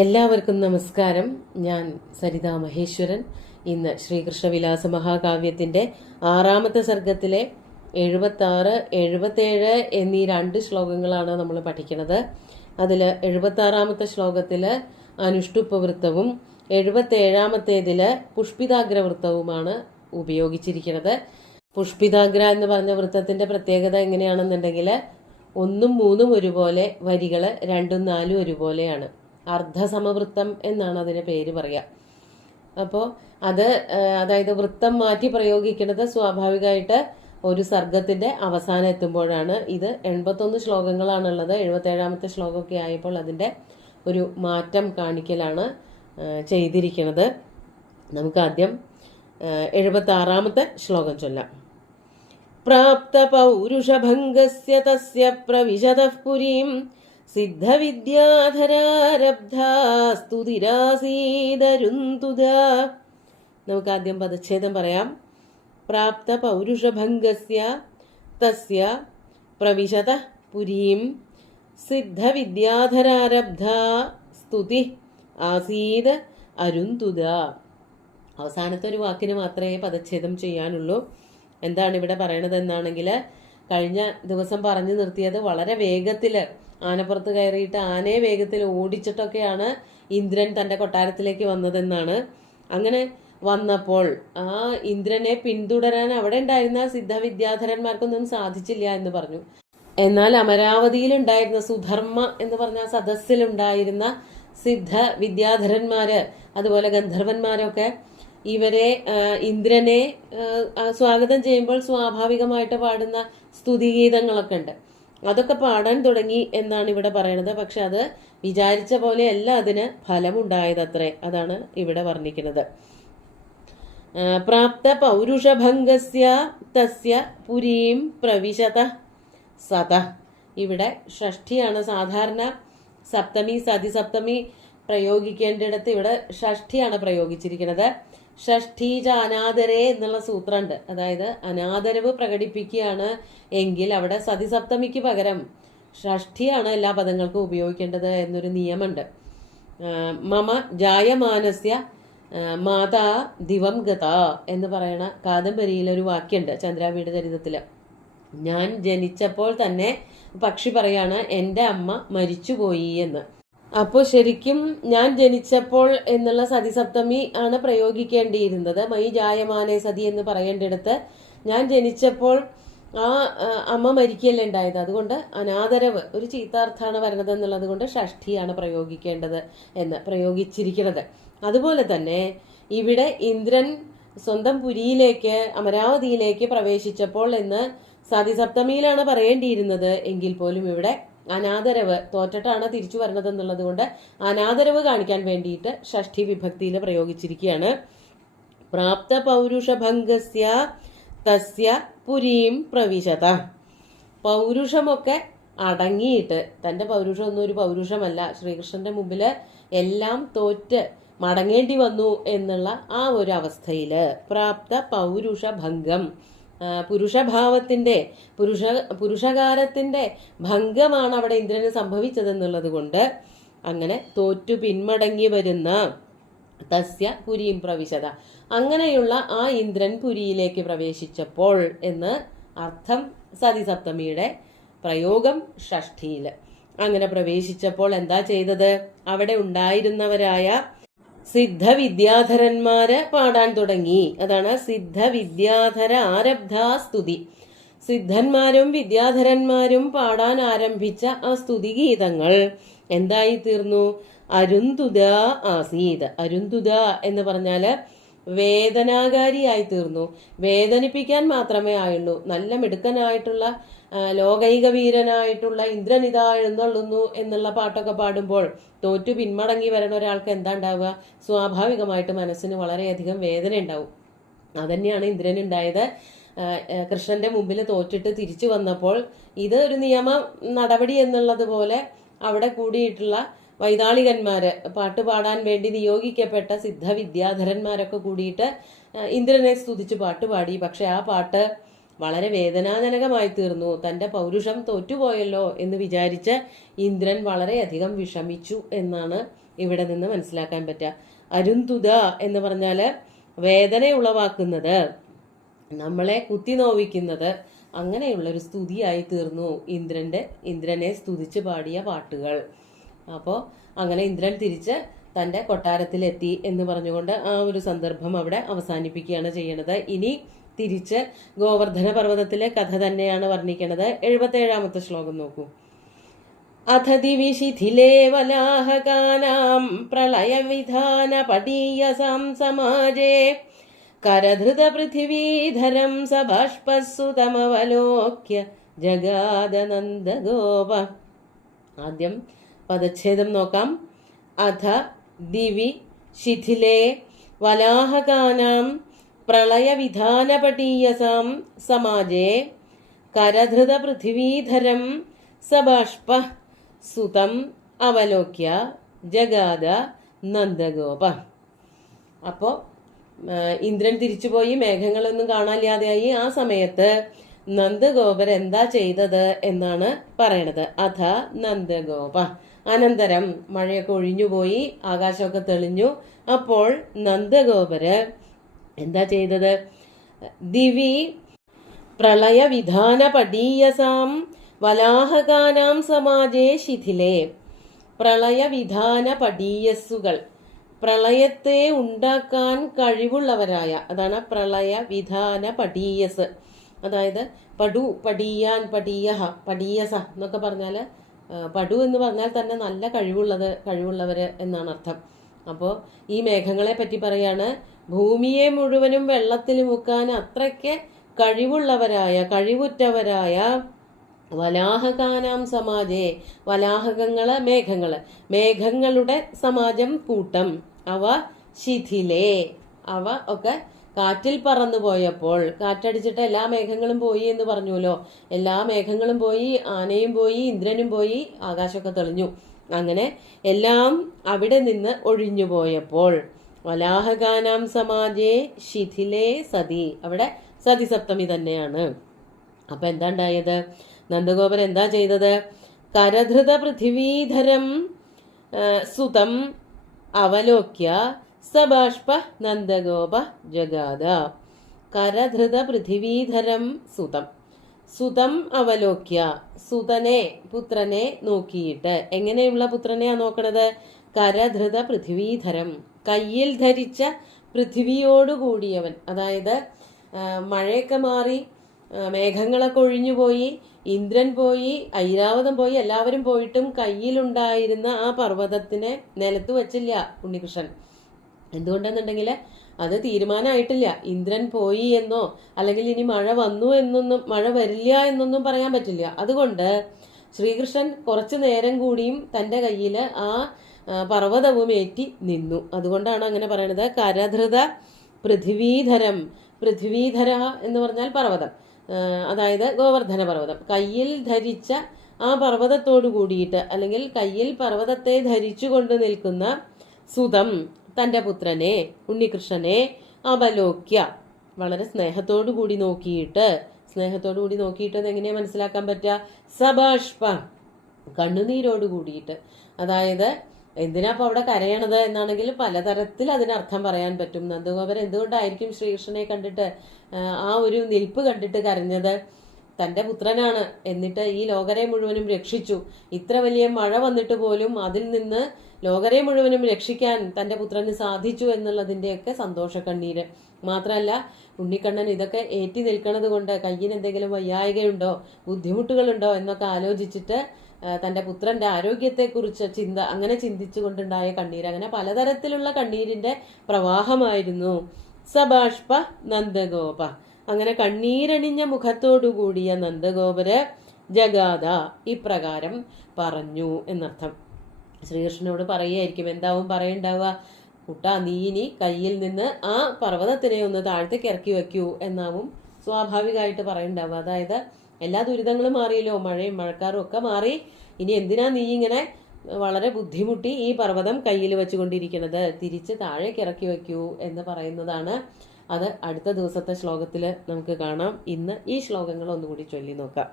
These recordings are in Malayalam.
എല്ലാവർക്കും നമസ്കാരം. ഞാൻ സരിതാ മഹേശ്വരൻ. ഇന്ന് ശ്രീകൃഷ്ണവിലാസ മഹാകാവ്യത്തിന്റെ 6ാമത്തെ സർഗത്തിലെ 76, 77 എന്നീ 2 ശ്ലോകങ്ങളാണ് നമ്മൾ പഠിക്കുന്നത്. അതിൽ 76ാമത്തെ ശ്ലോകത്തിൽ അനുഷ്ടുപ്പവൃത്തവും 77ാമത്തേതിൽ പുഷ്പിതാഗ്രവൃത്തവുമാണ് ഉപയോഗിച്ചിരിക്കുന്നത്. പുഷ്പിതാഗ്ര എന്ന് പറഞ്ഞ വൃത്തത്തിന്റെ പ്രത്യേകത എങ്ങനെയാണെന്നുണ്ടെങ്കിൽ 1ഉം 3ഉം ഒരുപോലെ, വരികൾ 2ഉം 4ഉം ഒരുപോലെയാണ്. അർദ്ധസമവൃത്തം എന്നാണ് അതിന് പേര് പറയുക. അപ്പോൾ അതായത് വൃത്തം മാറ്റി പ്രയോഗിക്കുന്നത് സ്വാഭാവികമായിട്ട് ഒരു സർഗത്തിന്റെ അവസാനം എത്തുമ്പോഴാണ്. ഇത് 81 ശ്ലോകങ്ങളാണുള്ളത്. 77ാമത്തെ ശ്ലോകമൊക്കെ ആയപ്പോൾ അതിന്റെ ഒരു മാറ്റം കാണിക്കലാണ് ചെയ്തിരിക്കുന്നത്. നമുക്ക് ആദ്യം 76ാമത്തെ ശ്ലോകം ചൊല്ലാം. പ്രാപ്ത പൗരുഷഭംഗസ്യ തസ്യ പ്രവിശതഃ പുരീം സിദ്ധവിദ്യാധരാരബ്ധാസ്തുതിരാസീദരുന്തുദ. നമുക്ക് ആദ്യം പദച്ഛേദം പറയാം. പ്രാപ്ത പൗരുഷഭംഗസ്യ തസ്യ പ്രവിശതഃ പുരീം സിദ്ധവിദ്യാധരാരബ്ധാ സ്തുതി ആസീദ് അരുന്തുദ. അവസാനത്തെ ഒരു വാക്കിന് മാത്രമേ പദച്ഛേദം ചെയ്യാനുള്ളൂ. എന്താണ് ഇവിടെ പറയണത് എന്നാണെങ്കിൽ, കഴിഞ്ഞ ദിവസം പറഞ്ഞു നിർത്തിയത് വളരെ വേഗത്തിൽ ആനപ്പുറത്ത് കയറിയിട്ട് ആനയെ വേഗത്തിൽ ഓടിച്ചിട്ടൊക്കെയാണ് ഇന്ദ്രൻ തൻ്റെ കൊട്ടാരത്തിലേക്ക് വന്നതെന്നാണ്. അങ്ങനെ വന്നപ്പോൾ ആ ഇന്ദ്രനെ പിന്തുടരാൻ അവിടെ ഉണ്ടായിരുന്ന സിദ്ധവിദ്യാധരന്മാർക്കൊന്നും സാധിച്ചില്ല എന്ന് പറഞ്ഞു. എന്നാൽ അമരാവതിയിലുണ്ടായിരുന്ന സുധർമ്മ എന്ന് പറഞ്ഞ സദസ്സിലുണ്ടായിരുന്ന സിദ്ധ വിദ്യാധരന്മാര്, അതുപോലെ ഗന്ധർവന്മാരൊക്കെ ഇവരെ ഇന്ദ്രനെ സ്വാഗതം ചെയ്യുമ്പോൾ സ്വാഭാവികമായിട്ട് പാടുന്ന സ്തുതിഗീതങ്ങളൊക്കെ ഉണ്ട്. അതൊക്കെ പാടാൻ തുടങ്ങി എന്നാണ് ഇവിടെ പറയണത്. പക്ഷെ അത് വിചാരിച്ച പോലെയല്ല അതിന് ഫലമുണ്ടായതത്രേ. അതാണ് ഇവിടെ വർണ്ണിക്കുന്നത്. പ്രാപ്ത പൗരുഷഭംഗസ്യ തസ്യ പുരീം പ്രവിശത സത. ഇവിടെ ഷഷ്ഠിയാണ്. സാധാരണ സപ്തമി, സതിസപ്തമി പ്രയോഗിക്കേണ്ടിടത്ത് ഇവിടെ ഷഷ്ഠിയാണ് പ്രയോഗിച്ചിരിക്കുന്നത്. ഷഷ്ഠീജ അനാദരേ എന്നുള്ള സൂത്രമുണ്ട്. അതായത് അനാദരവ് പ്രകടിപ്പിക്കുകയാണ് എങ്കിൽ അവിടെ സതിസപ്തമിക്ക് പകരം ഷഷ്ഠിയാണ് എല്ലാ പദങ്ങൾക്കും ഉപയോഗിക്കേണ്ടത് എന്നൊരു നിയമമുണ്ട്. മമ ജായമാനസ്യ മാതാ ദിവം ഗത എന്ന് പറയണ കാദംബരിയിലൊരു വാക്യമുണ്ട്, ചന്ദ്രാവീട് ചരിതത്തില്. ഞാൻ ജനിച്ചപ്പോൾ തന്നെ പക്ഷി പറയാണ് എൻ്റെ അമ്മ മരിച്ചുപോയി എന്ന്. അപ്പോൾ ശരിക്കും ഞാൻ ജനിച്ചപ്പോൾ എന്നുള്ള സതിസപ്തമി ആണ് പ്രയോഗിക്കേണ്ടിയിരുന്നത്. മൈ ജായമാനേ സതി എന്ന് പറയേണ്ടിടത്ത് ഞാൻ ജനിച്ചപ്പോൾ ആ അമ്മ മരിക്കുകയല്ലേ ഉണ്ടായത്. അതുകൊണ്ട് അനാദരവ് ഒരു ചീത്താർത്ഥാണ് വരണത് എന്നുള്ളത് കൊണ്ട് ഷഷ്ഠിയാണ് പ്രയോഗിക്കേണ്ടത് എന്ന് പ്രയോഗിച്ചിരിക്കുന്നത്. അതുപോലെ തന്നെ ഇവിടെ ഇന്ദ്രൻ സ്വന്തം പുരിയിലേക്ക്, അമരാവതിയിലേക്ക് പ്രവേശിച്ചപ്പോൾ എന്ന് സതിസപ്തമിയിലാണ് പറയേണ്ടിയിരുന്നത്. എങ്കിൽ പോലും ഇവിടെ അനാദരവ് തോറ്റിട്ടാണ് തിരിച്ചു വരുന്നത് എന്നുള്ളത് കൊണ്ട് അനാദരവ് കാണിക്കാൻ വേണ്ടിയിട്ട് ഷഷ്ഠി വിഭക്തിയിൽ പ്രയോഗിച്ചിരിക്കുകയാണ്. പ്രാപ്ത പൗരുഷഭംഗസ്യ തസ്യ പുരീം പ്രവിശത. പൗരുഷമൊക്കെ അടങ്ങിയിട്ട്, തൻ്റെ പൗരുഷമൊന്നും ഒരു പൗരുഷമല്ല, ശ്രീകൃഷ്ണന്റെ മുമ്പിൽ എല്ലാം തോറ്റ് മടങ്ങേണ്ടി വന്നു എന്നുള്ള ആ ഒരു അവസ്ഥയില് പ്രാപ്ത പൗരുഷഭംഗം, പുരുഷഭാവത്തിന്റെ പുരുഷകാരത്തിന്റെ ഭംഗമാണ് അവിടെ ഇന്ദ്രന് സംഭവിച്ചതെന്നുള്ളത് കൊണ്ട് അങ്ങനെ തോറ്റു പിന്മടങ്ങി വരുന്ന തസ്യ പുരീം പ്രവിശത, അങ്ങനെയുള്ള ആ ഇന്ദ്രൻ പുരിയിലേക്ക് പ്രവേശിച്ചപ്പോൾ എന്ന് അർത്ഥം. സതിസപ്തമിയുടെ പ്രയോഗം ഷഷ്ഠിയില്. അങ്ങനെ പ്രവേശിച്ചപ്പോൾ എന്താ ചെയ്തത്? അവിടെ ഉണ്ടായിരുന്നവരായ സിദ്ധവിദ്യാധരന്മാര് പാടാൻ തുടങ്ങി. അതാണ് സിദ്ധവിദ്യാധര ആരബ്ധാ സ്തുതി. സിദ്ധന്മാരും വിദ്യാധരന്മാരും പാടാൻ ആരംഭിച്ച ആ സ്തുതിഗീതങ്ങൾ എന്തായി തീർന്നു? അരുന്തുദ ആസീത്. അരുന്തുദ എന്ന് പറഞ്ഞാല് വേദനാകാരിയായി തീർന്നു. വേദനിപ്പിക്കാൻ മാത്രമേ ആയുള്ളൂ. നല്ല മിടുക്കനായിട്ടുള്ള ലോകൈക വീരനായിട്ടുള്ള ഇന്ദ്രനിതാ എഴുന്നള്ളുന്നു എന്നുള്ള പാട്ടൊക്കെ പാടുമ്പോൾ തോറ്റു പിന്മടങ്ങി വരുന്ന ഒരാൾക്ക് എന്താ ഉണ്ടാവുക? സ്വാഭാവികമായിട്ട് മനസ്സിന് വളരെയധികം വേദന ഉണ്ടാവും. അതന്നെയാണ് ഇന്ദ്രനുണ്ടായത്. കൃഷ്ണന്റെ മുമ്പിൽ തോറ്റിട്ട് തിരിച്ചു വന്നപ്പോൾ ഇത് ഒരു നിയമ നടപടി എന്നുള്ളത് പോലെ അവിടെ കൂടിയിട്ടുള്ള വൈതാളികന്മാര്, പാട്ടുപാടാൻ വേണ്ടി നിയോഗിക്കപ്പെട്ട സിദ്ധവിദ്യാധരന്മാരൊക്കെ കൂടിയിട്ട് ഇന്ദ്രനെ സ്തുതിച്ച് പാട്ടുപാടി. പക്ഷെ ആ പാട്ട് വളരെ വേദനാജനകമായി തീർന്നു. തന്റെ പൗരുഷം തോറ്റുപോയല്ലോ എന്ന് വിചാരിച്ച് ഇന്ദ്രൻ വളരെയധികം വിഷമിച്ചു എന്നാണ് ഇവിടെ നിന്ന് മനസ്സിലാക്കാൻ പറ്റുക. അരുന്തുത എന്ന് പറഞ്ഞാല് വേദന ഉളവാക്കുന്നത്, നമ്മളെ കുത്തി നോവിക്കുന്നത്, അങ്ങനെയുള്ളൊരു സ്തുതിയായി തീർന്നു ഇന്ദ്രനെ സ്തുതിച്ച് പാടിയ പാട്ടുകൾ. അപ്പോൾ അങ്ങനെ ഇന്ദ്രൻ തിരിച്ച് തൻ്റെ കൊട്ടാരത്തിലെത്തി എന്ന് പറഞ്ഞുകൊണ്ട് ആ ഒരു സന്ദർഭം അവിടെ അവസാനിപ്പിക്കുകയാണ് ചെയ്യണത്. ഇനി തിരിച്ച് ഗോവർദ്ധന പർവ്വതത്തിലെ കഥ തന്നെയാണ് വർണ്ണിക്കുന്നത്. 77-ാമത്തെ ശ്ലോകം നോക്കൂ. അഥ ദിവി ശിഥിലേ വലാഹകാനാം പ്രളയവിധാന പടീയസാം സമാജേ കരധൃത പൃഥിവീധരം സഭാഷ്പസുതമവലോക്യ ജഗാദനന്ദഗോപ. ആദ്യം പദച്ഛേദം നോക്കാം. അഥ ദിവി ശിഥിലേ വലാഹകാനാം പ്രളയവിധാനപടീയസാം സമാജേ കരധൃത പൃഥിവീധരം സബാഷ്പ സുതം അവലോക്യ ജഗാദ നന്ദഗോപ. അപ്പോൾ ഇന്ദ്രൻ തിരിച്ചുപോയി, മേഘങ്ങളൊന്നും കാണാനില്ലാതെയായി. ആ സമയത്ത് നന്ദഗോപർ എന്താ ചെയ്തത് എന്നാണ് പറയണത്. അഥ നന്ദഗോപ. അനന്തരം മഴയൊക്കെ ഒഴിഞ്ഞുപോയി, ആകാശമൊക്കെ തെളിഞ്ഞു. അപ്പോൾ നന്ദഗോപര് എന്താ ചെയ്തത്? ദിവി പ്രളയവിധാന പടീയസാം വലാഹകാനാം സമാജേ ശിഥിലേ. പ്രളയവിധാന പടീയസ്സുകൾ, പ്രളയത്തെ ഉണ്ടാക്കാൻ കഴിവുള്ളവരായ, അതാണ് പ്രളയവിധാന പടീയസ്. അതായത് പടു, പടീയാൻ, പടീയഹ, പടീയസ എന്നൊക്കെ പറഞ്ഞാൽ പടു എന്ന് പറഞ്ഞാൽ തന്നെ നല്ല കഴിവുള്ളവര് എന്നാണ് അർത്ഥം. അപ്പോൾ ഈ മേഘങ്ങളെ പറ്റി പറയാണ്, ഭൂമിയെ മുഴുവനും വെള്ളത്തിൽ മുക്കാൻ അത്രയ്ക്ക് കഴിവുറ്റവരായ വലാഹകാനാം സമാജേ. വലാഹകങ്ങള് മേഘങ്ങളുടെ സമാജം, കൂട്ടം. അവ ശിഥിലേ, അവ ഒക്കെ കാറ്റിൽ പറന്നു പോയപ്പോൾ, കാറ്റടിച്ചിട്ട് എല്ലാ മേഘങ്ങളും പോയി എന്ന് പറഞ്ഞുല്ലോ. എല്ലാ മേഘങ്ങളും പോയി, ആനയും പോയി, ഇന്ദ്രനും പോയി, ആകാശമൊക്കെ തെളിഞ്ഞു. അങ്ങനെ എല്ലാം അവിടെ നിന്ന് ഒഴിഞ്ഞു പോയപ്പോൾ വലാഹകാനാം സമാജേ ശിഥിലേ സതി. അവിടെ സതി സപ്തമി തന്നെയാണ്. അപ്പൊ എന്താ ഉണ്ടായത്? നന്ദഗോപൻ എന്താ ചെയ്തത്? കരധൃത പൃഥിവീധരം സുതം അവലോക്യ സബാഷ്പ നന്ദഗോപ ജഗാദ. കരധൃത പൃഥിവീധരം സുതം. സുതം അവലോക്യ, സുതനെ, പുത്രനെ നോക്കിയിട്ട്. എങ്ങനെയുള്ള പുത്രനെയാ നോക്കണത്? കരധൃത പൃഥിവീധരം, കയ്യിൽ ധരിച്ച പൃഥിവിയോടുകൂടിയവൻ. അതായത് മഴയൊക്കെ മാറി, മേഘങ്ങളൊക്കെ ഒഴിഞ്ഞുപോയി, ഇന്ദ്രൻ പോയി, ഐരാവതം പോയി, എല്ലാവരും പോയിട്ടും കയ്യിലുണ്ടായിരുന്ന ആ പർവ്വതത്തിനെ നിലത്ത് വെച്ചില്ല ഉണ്ണികൃഷ്ണൻ. എന്തുകൊണ്ടെന്നുണ്ടെങ്കിൽ അത് തീരുമാനമായിട്ടില്ല. ഇന്ദ്രൻ പോയി എന്നോ അല്ലെങ്കിൽ ഇനി മഴ വന്നു എന്നൊന്നും, മഴ വരില്ല എന്നൊന്നും പറയാൻ പറ്റില്ല. അതുകൊണ്ട് ശ്രീകൃഷ്ണൻ കുറച്ചു നേരം കൂടിയും തൻ്റെ കയ്യിൽ ആ പർവ്വതവും ഏറ്റി നിന്നു. അതുകൊണ്ടാണ് അങ്ങനെ പറയണത്. കരധൃത പൃഥ്വീധരം. പൃഥ്വീധര എന്ന് പറഞ്ഞാൽ പർവ്വതം, അതായത് ഗോവർദ്ധന പർവ്വതം. കയ്യിൽ ധരിച്ച ആ പർവ്വതത്തോടു കൂടിയിട്ട്, അല്ലെങ്കിൽ കയ്യിൽ പർവ്വതത്തെ ധരിച്ചു കൊണ്ട് നിൽക്കുന്ന സുതം, തൻ്റെ പുത്രനെ ഉണ്ണികൃഷ്ണനെ അവലോക്യ, വളരെ സ്നേഹത്തോടു കൂടി നോക്കിയിട്ട്. സ്നേഹത്തോടു കൂടി നോക്കിയിട്ട് എങ്ങനെയാ മനസ്സിലാക്കാൻ പറ്റുക? സബാഷ്പ, കണ്ണുനീരോട് കൂടിയിട്ട്. അതായത് എന്തിനാ അവിടെ കരയണത് എന്നാണെങ്കിൽ പലതരത്തിൽ അതിനർത്ഥം പറയാൻ പറ്റും. നന്ദഗോപൻ എന്തുകൊണ്ടായിരിക്കും ശ്രീകൃഷ്ണനെ കണ്ടിട്ട്, ആ ഒരു നിൽപ്പ് കണ്ടിട്ട് കരഞ്ഞത്? തൻ്റെ പുത്രനാണ്, എന്നിട്ട് ഈ ലോകരെ മുഴുവനും രക്ഷിച്ചു. ഇത്ര വലിയ മഴ വന്നിട്ട് പോലും അതിൽ നിന്ന് ലോകരെ മുഴുവനും രക്ഷിക്കാൻ തൻ്റെ പുത്രന് സാധിച്ചു എന്നുള്ളതിൻ്റെയൊക്കെ സന്തോഷക്കണ്ണീര്. മാത്രമല്ല ഉണ്ണിക്കണ്ണൻ ഇതൊക്കെ ഏറ്റി നിൽക്കുന്നത് കൊണ്ട് കയ്യിന് എന്തെങ്കിലും വയ്യായികയുണ്ടോ, ബുദ്ധിമുട്ടുകളുണ്ടോ എന്നൊക്കെ ആലോചിച്ചിട്ട് തൻ്റെ പുത്രന്റെ ആരോഗ്യത്തെക്കുറിച്ച് അങ്ങനെ ചിന്തിച്ചു കൊണ്ടുണ്ടായ കണ്ണീര്. അങ്ങനെ പലതരത്തിലുള്ള കണ്ണീരിന്റെ പ്രവാഹമായിരുന്നു. സബാഷ്പ നന്ദഗോപ. അങ്ങനെ കണ്ണീരണിഞ്ഞ മുഖത്തോടുകൂടിയ നന്ദഗോപര് ജഗാദ, ഇപ്രകാരം പറഞ്ഞു എന്നർത്ഥം. ശ്രീകൃഷ്ണനോട് പറയുകയായിരിക്കും. എന്താവും പറയണ്ടാവുക? കുട്ടാ, നീ ഇനി കയ്യിൽ നിന്ന് ആ പർവ്വതത്തിനെ ഒന്ന് താഴത്തേക്ക് ഇറക്കി വെക്കൂ എന്നാവും സ്വാഭാവികമായിട്ട് പറയണ്ടാവുക. അതായത് എല്ലാ ദുരിതങ്ങളും മാറിയല്ലോ, മഴയും മഴക്കാറും ഒക്കെ മാറി. ഇനി എന്തിനാ നീ ഇങ്ങനെ വളരെ ബുദ്ധിമുട്ടി ഈ പർവ്വതം കയ്യിൽ വെച്ചുകൊണ്ടിരിക്കുന്നത്? തിരിച്ച് താഴേക്ക് ഇറക്കി വെക്കൂ എന്ന് പറയുന്നതാണ്. അത് അടുത്ത ദിവസത്തെ ശ്ലോകത്തിൽ നമുക്ക് കാണാം. ഇന്ന് ഈ ശ്ലോകങ്ങൾ ഒന്നുകൂടി ചൊല്ലി നോക്കാം.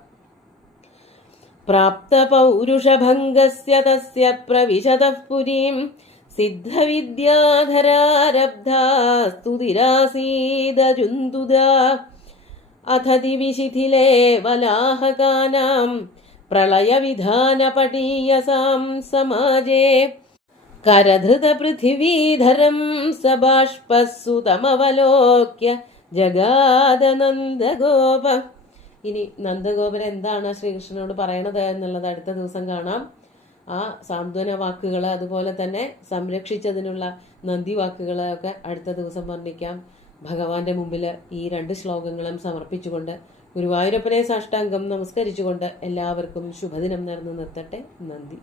പ്രാപ്ത പൗരുഷഭംഗസ്യ തസ്യ പ്രവിശതഃ പുരീം സിദ്ധവിദ്യാധരാരബ്ധാ സ്തുതിരാസീദജുന്തുദ അഥ ദിവിശിഥിലേ വലാഹകാനാം പ്രളയവിധാനപടീയസാം സമാജേ കരധൃത പൃഥിവീധരം സബാഷ്പസുതമവലോക്യ ജഗാദ നന്ദഗോപ. ഇനി നന്ദഗോപൻ എന്താണ് ശ്രീകൃഷ്ണനോട് പറയണത് എന്നുള്ളത് അടുത്ത ദിവസം കാണാം. ആ സാന്ത്വന വാക്കുകൾ, അതുപോലെ തന്നെ സംരക്ഷിച്ചതിനുള്ള നന്ദി വാക്കുകൾ ഒക്കെ അടുത്ത ദിവസം വർണ്ണിക്കാം. ഭഗവാന്റെ മുമ്പിൽ ഈ 2 ശ്ലോകങ്ങളും സമർപ്പിച്ചുകൊണ്ട് ഗുരുവായൂരപ്പനെ സാഷ്ടാംഗം നമസ്കരിച്ചുകൊണ്ട് എല്ലാവർക്കും ശുഭദിനം നേർന്നു നിർത്തട്ടെ. നന്ദി.